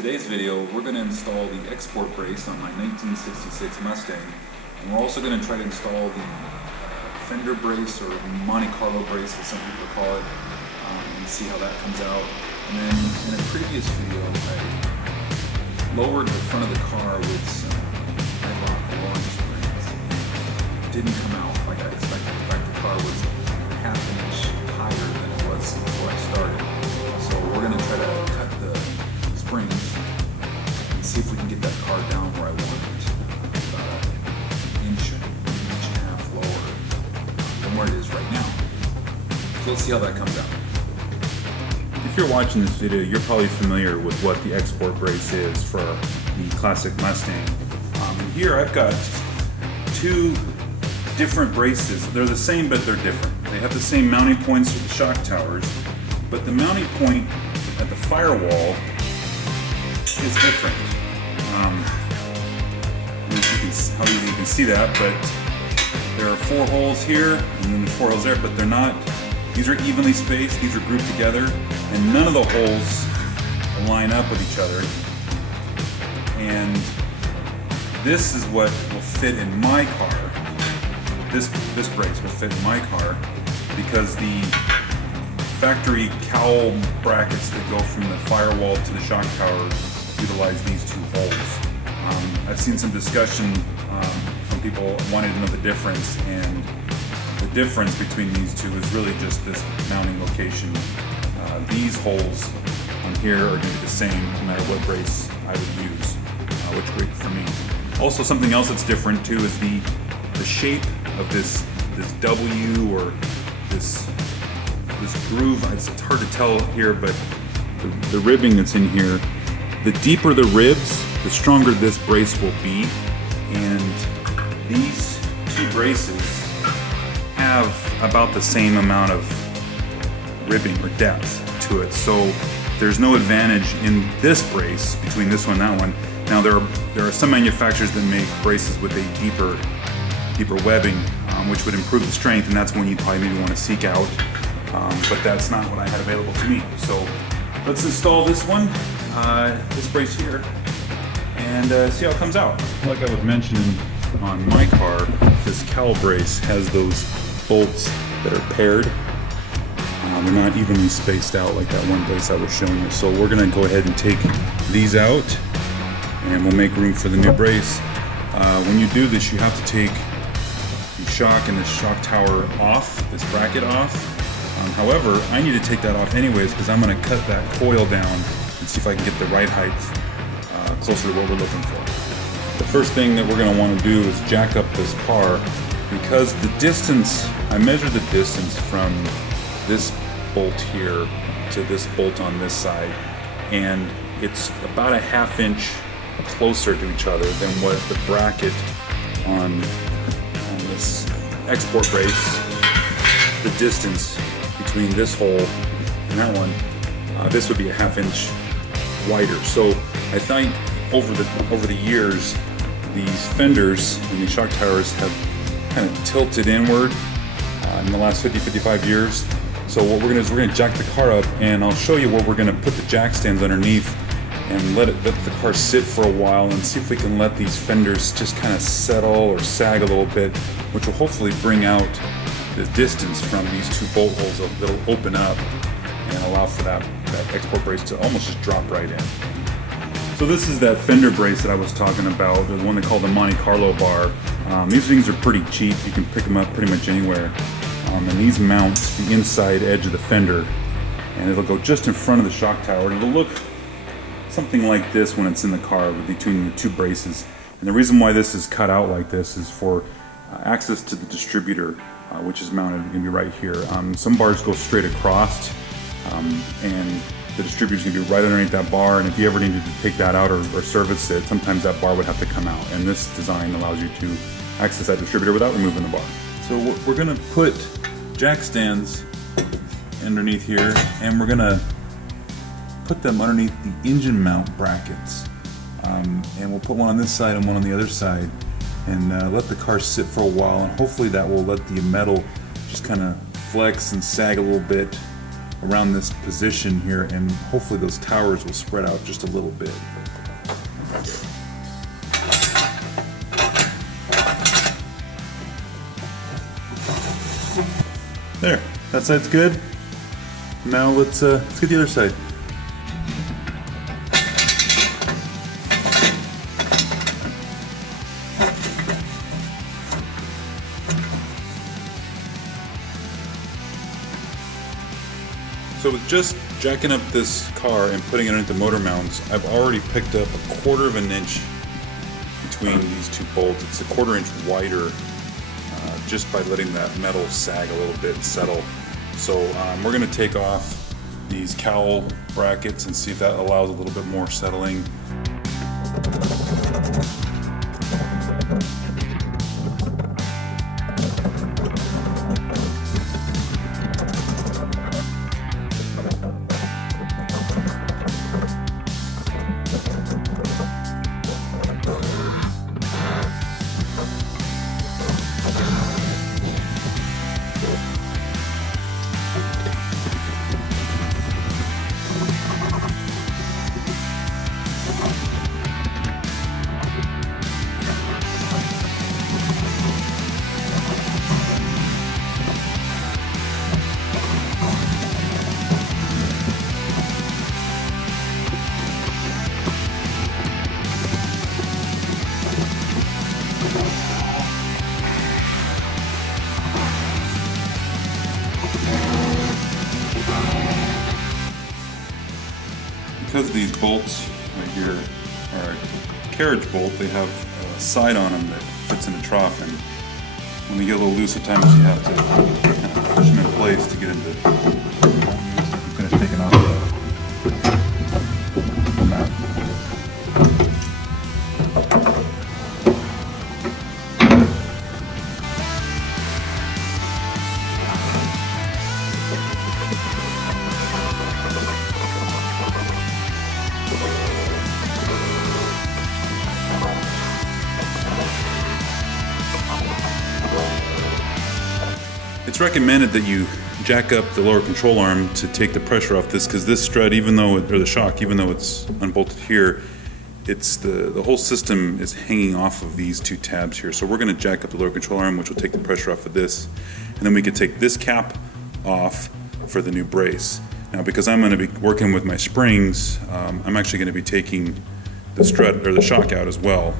today's video, we're going to install the export brace on my 1966 Mustang, and we're also going to try to install the Fender brace, or Monte Carlo brace as some people call it, and see how that comes out. And then in a previous video, I lowered the front of the car with some headlock launch springs. It didn't come out like I expected. In fact, the car was half an inch higher than it was before I started. So we're going to try to cut the springs and see if we can get that car down where I want it, about an inch and a half lower than where it is right now. So let's see how that comes out. If you're watching this video, you're probably familiar with what the export brace is for the classic Mustang. Here I've got two different braces. They're the same, but they're different. They have the same mounting points for the shock towers, but the mounting point at the firewall is different. How easy you can see that, but there are 4 holes here and then 4 holes there, but they're not. These are evenly spaced, these are grouped together, and none of the holes line up with each other. And this is what will fit in my car. This brace will fit in my car because the factory cowl brackets that go from the firewall to the shock tower utilize these 2 holes. I've seen some discussion from people wanting to know the difference, and the difference between these two is really just this mounting location. These holes on here are going to be the same no matter what brace I would use, which is great for me. Also, something else that's different too is the shape of this W, or this groove. It's hard to tell here, but the ribbing that's in here, the deeper the ribs, the stronger this brace will be. And these 2 braces have about the same amount of ribbing or depth to it, so there's no advantage in this brace between this one and that one. Now there are some manufacturers that make braces with a deeper webbing, which would improve the strength, and that's one you probably maybe want to seek out, but that's not what I had available to me. So let's install this one, this brace here, and see how it comes out. Like I was mentioning, on my car, this cowl brace has those bolts that are paired. They're not evenly spaced out like that one brace I was showing you. So we're going to go ahead and take these out, and we'll make room for the new brace. When you do this, you have to take the shock and the shock tower off, this bracket off. However, I need to take that off anyways because I'm going to cut that coil down and see if I can get the right height closer to what we're looking for. The first thing that we're going to want to do is jack up this car, because the distance, I measured the distance from this bolt here to this bolt on this side, and it's about a ½ inch closer to each other than what the bracket on this export brace, the distance between this hole and that one, this would be a ½ inch wider. So I think over the years, these fenders and these shock towers have kind of tilted inward in the last 50-55 years. So what we're going to do is we're going to jack the car up, and I'll show you where we're going to put the jack stands underneath and let the car sit for a while, and see if we can let these fenders just kind of settle or sag a little bit, which will hopefully bring out the distance from these 2 bolt holes that'll open up and allow for that export brace to almost just drop right in. So this is that fender brace that I was talking about, the one they call the Monte Carlo bar. These things are pretty cheap. You can pick them up pretty much anywhere. And these mount the inside edge of the fender, and it'll go just in front of the shock tower. And it'll look something like this when it's in the car between the 2 braces. And the reason why this is cut out like this is for access to the distributor, which is mounted going to be right here. Some bars go straight across, and the distributor's going to be right underneath that bar, and if you ever needed to take that out or service it, sometimes that bar would have to come out, and this design allows you to access that distributor without removing the bar. So we're going to put jack stands underneath here, and we're going to put them underneath the engine mount brackets, and we'll put one on this side and one on the other side, and let the car sit for a while, and hopefully that will let the metal just kind of flex and sag a little bit around this position here, and hopefully those towers will spread out just a little bit. There, that side's good. Now let's get the other side. So with just jacking up this car and putting it into motor mounts, I've already picked up 1/4 of an inch between these two bolts. It's 1/4 inch wider just by letting that metal sag a little bit and settle. So we're going to take off these cowl brackets and see if that allows a little bit more settling. Because these bolts right here are a carriage bolt, they have a side on them that fits in a trough, and when they get a little loose at times you have to kind of push them in place to get them to finish taking off the mat. It's recommended that you jack up the lower control arm to take the pressure off this, because this strut, even though or the shock, even though it's unbolted here, it's the whole system is hanging off of these two tabs here. So we're going to jack up the lower control arm, which will take the pressure off of this, and then we can take this cap off for the new brace. Now, because I'm going to be working with my springs, I'm actually going to be taking the strut or the shock out as well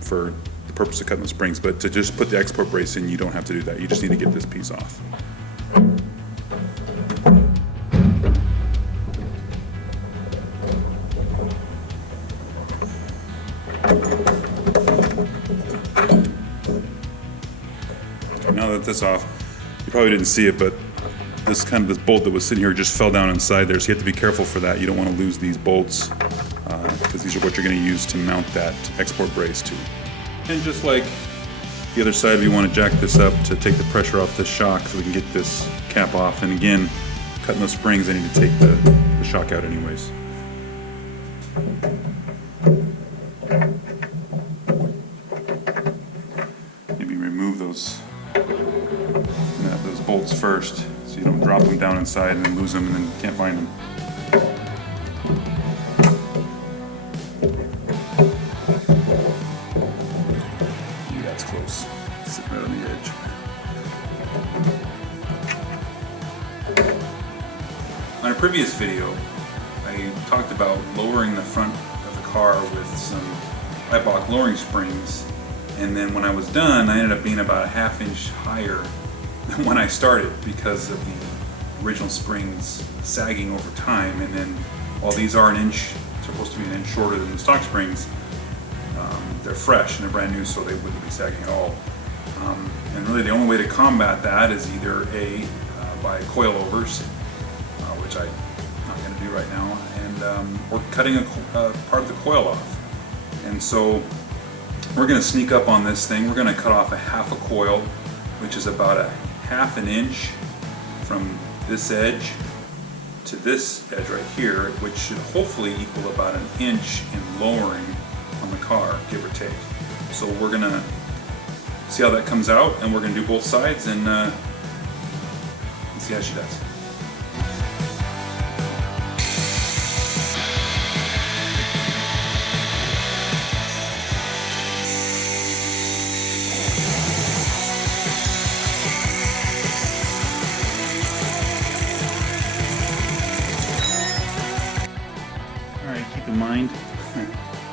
for the purpose of cutting the springs. But to just put the export brace in, you don't have to do that. You just need to get this piece off. Now that that's off, you probably didn't see it, but this bolt that was sitting here just fell down inside there, so you have to be careful for that. You don't want to lose these bolts, because these are what you're going to use to mount that export brace to. And just like the other side, we want to jack this up to take the pressure off this shock so we can get this cap off. And again, cutting those springs, I need to take the shock out anyways. Maybe remove those bolts first, so you don't drop them down inside and then lose them and then can't find them. Ooh, that's close. Sitting right on the edge. On a previous video, I talked about lowering the front of the car with some Eibach lowering springs, and then when I was done, I ended up being about a ½ inch higher than when I started because of the original springs sagging over time. And then while these are supposed to be an inch shorter than the stock springs, they're fresh and they're brand new, so they wouldn't be sagging at all. And really the only way to combat that is either by coilovers, which I'm not going to do right now, and or cutting a part of the coil off. And so we're going to sneak up on this thing. We're going to cut off a ½ a coil, which is about a ½ inch from this edge to this edge right here, which should hopefully equal about 1 inch in lowering on the car, give or take. So we're going to see how that comes out, and we're going to do both sides and see how she does.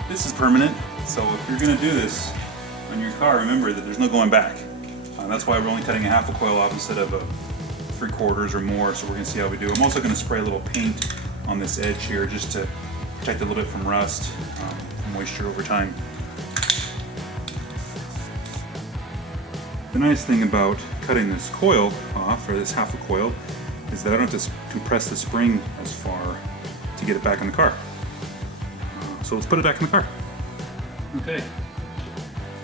This is permanent, so if you're gonna do this on your car, remember that there's no going back. That's why we're only cutting a half a coil off instead of a 3/4 or more, so we're gonna see how we do. I'm also gonna spray a little paint on this edge here just to protect it a little bit from rust, moisture over time. The nice thing about cutting this coil off, or this half a coil, is that I don't have to compress the spring as far to get it back in the car. So let's put it back in the car. Okay.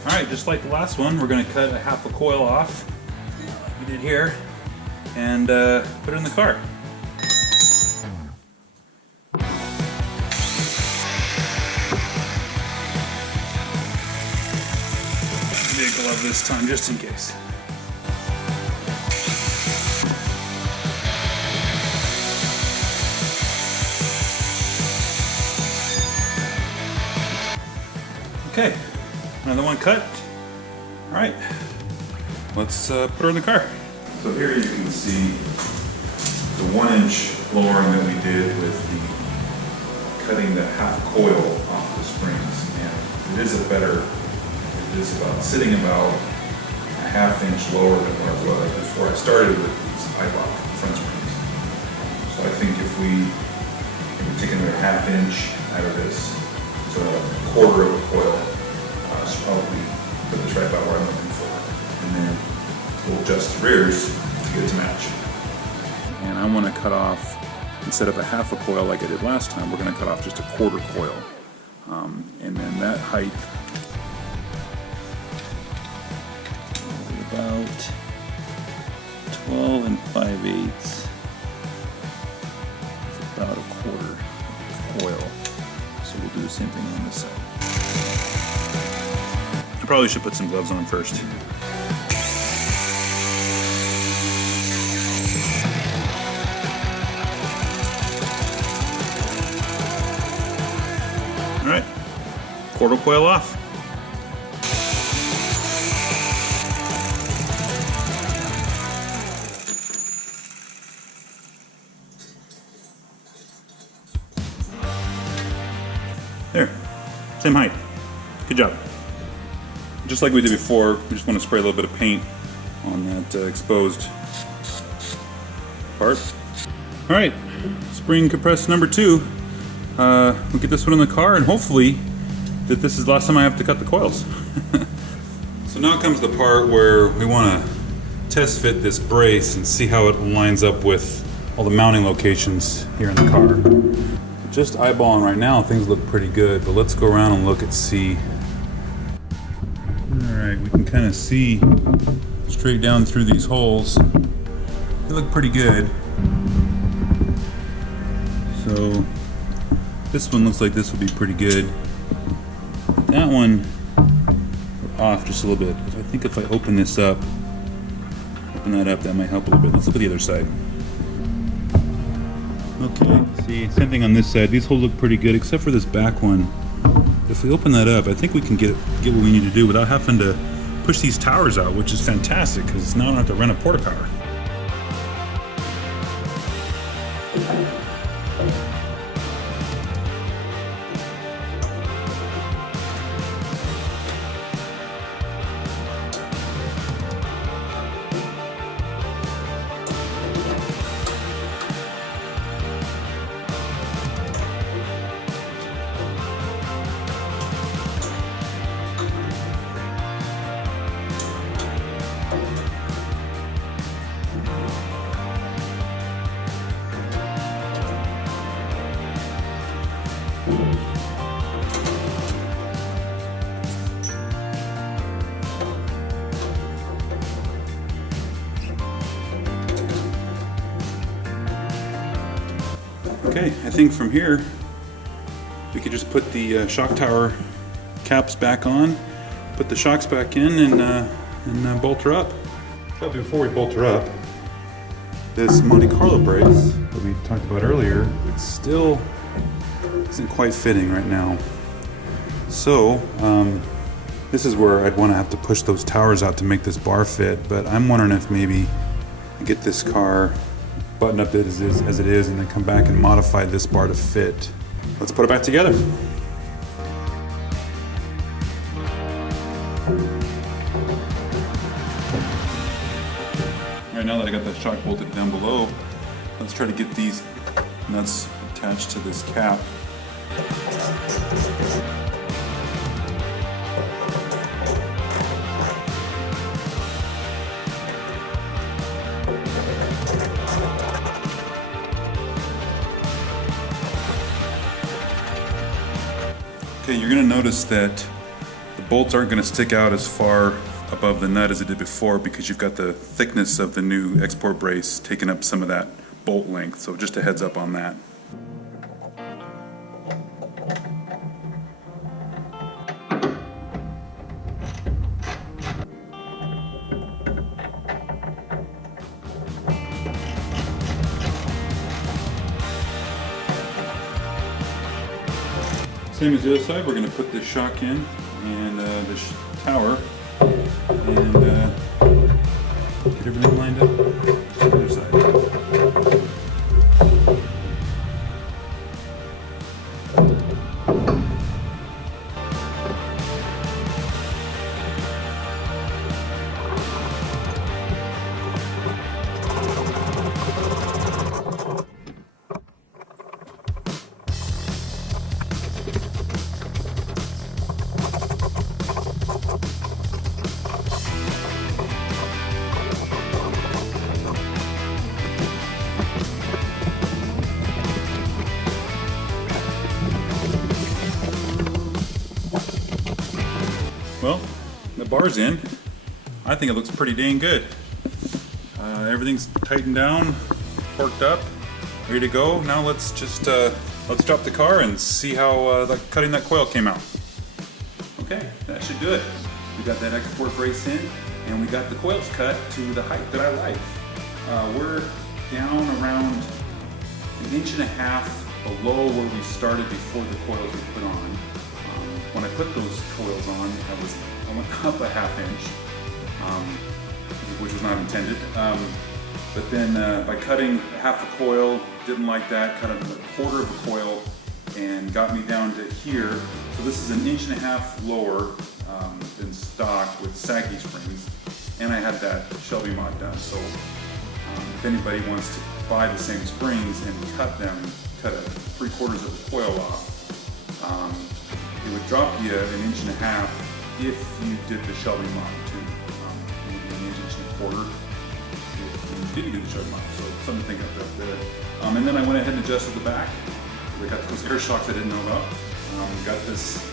All right, just like the last one, we're gonna cut a half a coil off, like we did here, and put it in the car. Big glove this time, just in case. Okay, another one cut. All right, let's put her in the car. So here you can see the 1-inch lowering that we did with the cutting the half coil off the springs, and it is sitting about a 1/2 inch lower than what it was before I started with these eyeball front springs. So I think if we take another 1/2 inch out of this, so a 1/4 of a coil, should probably put this right about where I'm looking for. And then we'll adjust the rears to get it to match. And I want to cut off, instead of a half a coil like I did last time, we're going to cut off just a 1/4 coil. And then that height, about 12 5/8. It's about a 1/4 coil. So we'll do the same thing on this side. I probably should put some gloves on first. All right, 1/4 coil off. There, same height. Good job. Just like we did before, we just want to spray a little bit of paint on that exposed part. All right, spring compressed number 2. We'll get this one in the car, and hopefully that this is the last time I have to cut the coils. So now comes the part where we want to test fit this brace and see how it lines up with all the mounting locations here in the car. Just eyeballing right now, things look pretty good, but let's go around and look and see. All right, we can kind of see straight down through these holes. They look pretty good. So this one looks like this would be pretty good. That one, we're off just a little bit. I think if I open this up, open that up, that might help a little bit. Let's look at the other side. Okay, see, same thing on this side. These holes look pretty good, except for this back one. If we open that up, I think we can get what we need to do without having to push these towers out, which is fantastic, because now I don't have to rent a porta power. Okay, I think from here we could just put the shock tower caps back on, put the shocks back in, and bolt her up. But before we bolt her up, this Monte Carlo brace that we talked about earlier, it still isn't quite fitting right now. So this is where I'd want to have to push those towers out to make this bar fit, but I'm wondering if maybe I get this car button up as it is and then come back and modify this bar to fit. Let's put it back together. now that I got that shock bolted down below, let's try to get these nuts attached to this cap. Okay, you're going to notice that the bolts aren't going to stick out as far above the nut as it did before because you've got the thickness of the new export brace taking up some of that bolt length, so just a heads up on that. Same as the other side, we're going to put this shock in and this tower and get everything lined up. The other side. Well, the bar's in. I think it looks pretty dang good. Everything's tightened down, torqued up, ready to go. Now let's just let's drop the car and see how cutting that coil came out. Okay, that should do it. We got that export brace in, and we got the coils cut to the height that I like. We're down around 1.5 inches below where we started before the coils were put on. When I put those coils on, I went up 1/2 inch, which was not intended. But then by cutting half a coil, didn't like that, cut a 1/4 of a coil and got me down to here. So this is 1.5 inches lower than stock with saggy springs. And I had that Shelby mod done. So if anybody wants to buy the same springs and cut them, cut a 3/4 of the coil off, it would drop you 1.5 inches if you did the Shelby mod too. Maybe 1.25 inches if you didn't do the Shelby mod. So something to think about there. And then I went ahead and adjusted the back. We got those air shocks I didn't know about. Got this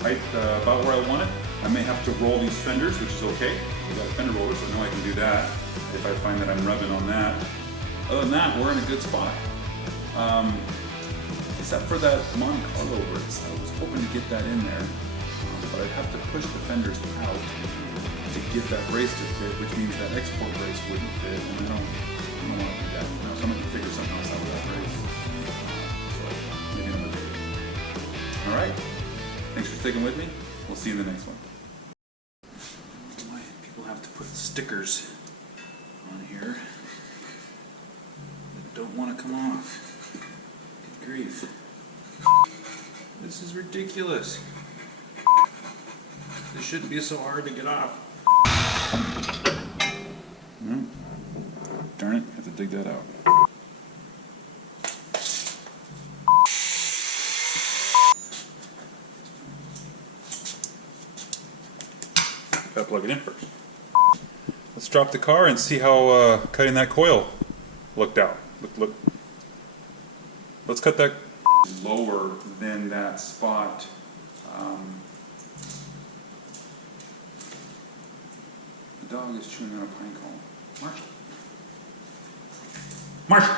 height about where I want it. I may have to roll these fenders, which is okay. We got a fender roller, so I know I can do that if I find that I'm rubbing on that. Other than that, we're in a good spot. Except for that Monte Carlo brace. I was hoping to get that in there, but I'd have to push the fenders out to get that brace to fit, which means that export brace wouldn't fit, and I don't want to do that. You know, so I'm going to figure something else out with that brace. So maybe another day. All right. Thanks for sticking with me. We'll see you in the next one. Why people have to put stickers on here that don't want to come off. Good grief. This is ridiculous. This shouldn't be so hard to get off. Darn it, I have to dig that out. Gotta plug it in first. Let's drop the car and see how cutting that coil looked out. Look. Let's cut that lower than that spot. The dog is chewing on a pine cone. Marshall.